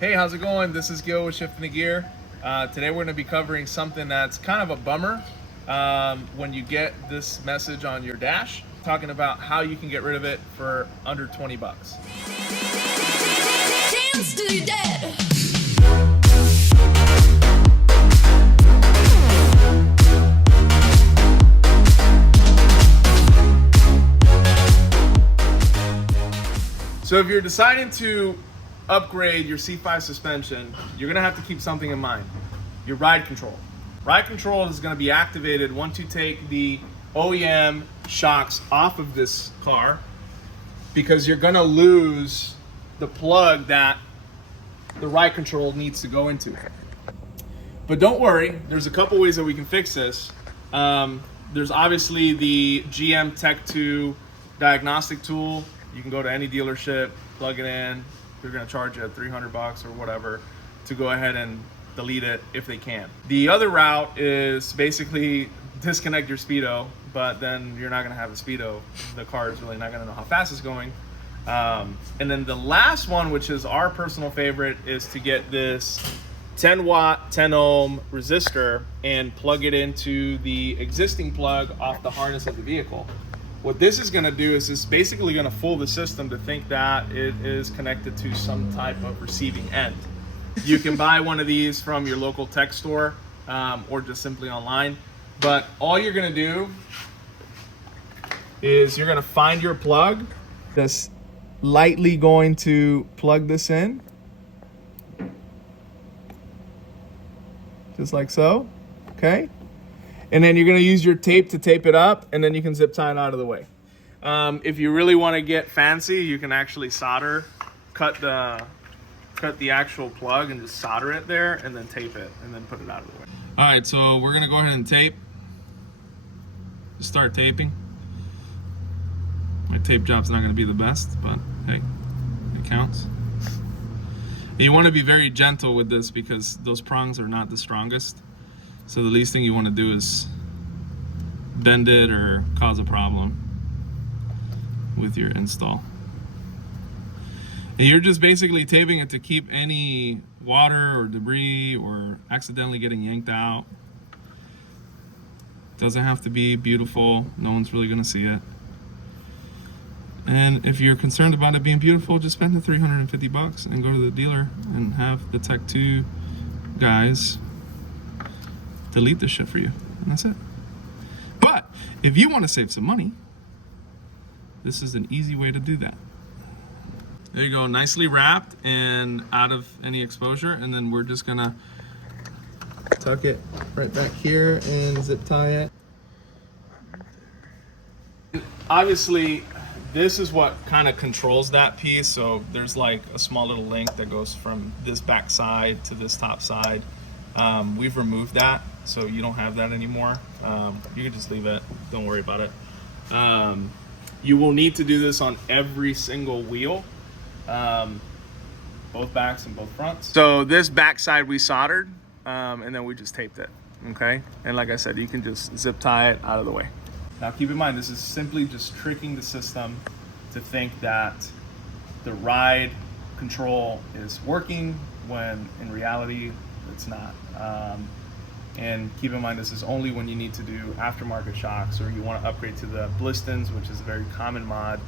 Hey, how's it going? This is Gil with Shifting the Gear. Today we're going to be covering something that's kind of a bummer when you get this message on your dash, talking about how you can get rid of it for under 20 bucks. Dance to your dead. So if you're deciding to upgrade your C5 suspension, you're gonna have to keep something in mind. Your ride control. Ride control is gonna be activated once you take the OEM shocks off of this car, because you're gonna lose the plug that the ride control needs to go into. But don't worry, there's a couple ways that we can fix this. There's obviously the GM Tech 2 diagnostic tool. You can go to any dealership, plug it in. They're gonna charge you 300 bucks or whatever to go ahead and delete it if they can. The other route is basically disconnect your speedo, but then you're not gonna have a speedo. The car is really not gonna know how fast it's going. And then the last one, which is our personal favorite, is to get this 10 watt, 10 ohm resistor and plug it into the existing plug off the harness of the vehicle. What this is going to do is it's basically going to fool the system to think that it is connected to some type of receiving end. You can buy one of these from your local tech store or just simply online. But all you're going to do is you're going to find your plug that's lightly going to plug this in. Just like so. Okay. And then you're gonna use your tape to tape it up, and then you can zip tie it out of the way. If you really wanna get fancy, you can actually solder, cut the actual plug and just solder it there and then tape it and then put it out of the way. All right, so we're gonna go ahead and tape. Just start taping. My tape job's not gonna be the best, but hey, it counts. And you wanna be very gentle with this because those prongs are not the strongest. So the least thing you want to do is bend it or cause a problem with your install. And you're just basically taping it to keep any water or debris or accidentally getting yanked out. Doesn't have to be beautiful. No one's really going to see it. And if you're concerned about it being beautiful, just spend the 350 bucks and go to the dealer and have the Tech 2 guys delete this shit for you, and that's it. But if you want to save some money, this is an easy way to do that. There you go, nicely wrapped and out of any exposure, and then we're just gonna tuck it right back here and zip tie it. Obviously, this is what kind of controls that piece. So there's like a small little link that goes from this back side to this top side. We've removed that, so you don't have that anymore. You can just leave it, don't worry about it. You will need to do this on every single wheel, both backs and both fronts. So this back side we soldered, and then we just taped it, okay? And like I said, you can just zip tie it out of the way. Now keep in mind, this is simply just tricking the system to think that the ride control is working when in reality it's not. And keep in mind, this is only when you need to do aftermarket shocks or you want to upgrade to the Blistons, which is a very common mod.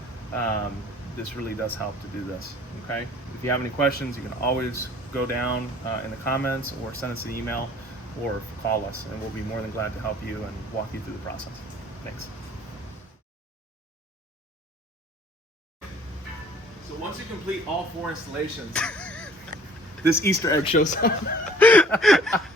This really does help to do this, okay? If you have any questions, you can always go down in the comments or send us an email or call us, and we'll be more than glad to help you and walk you through the process. Thanks. So once you complete all 4 installations, this Easter egg shows up.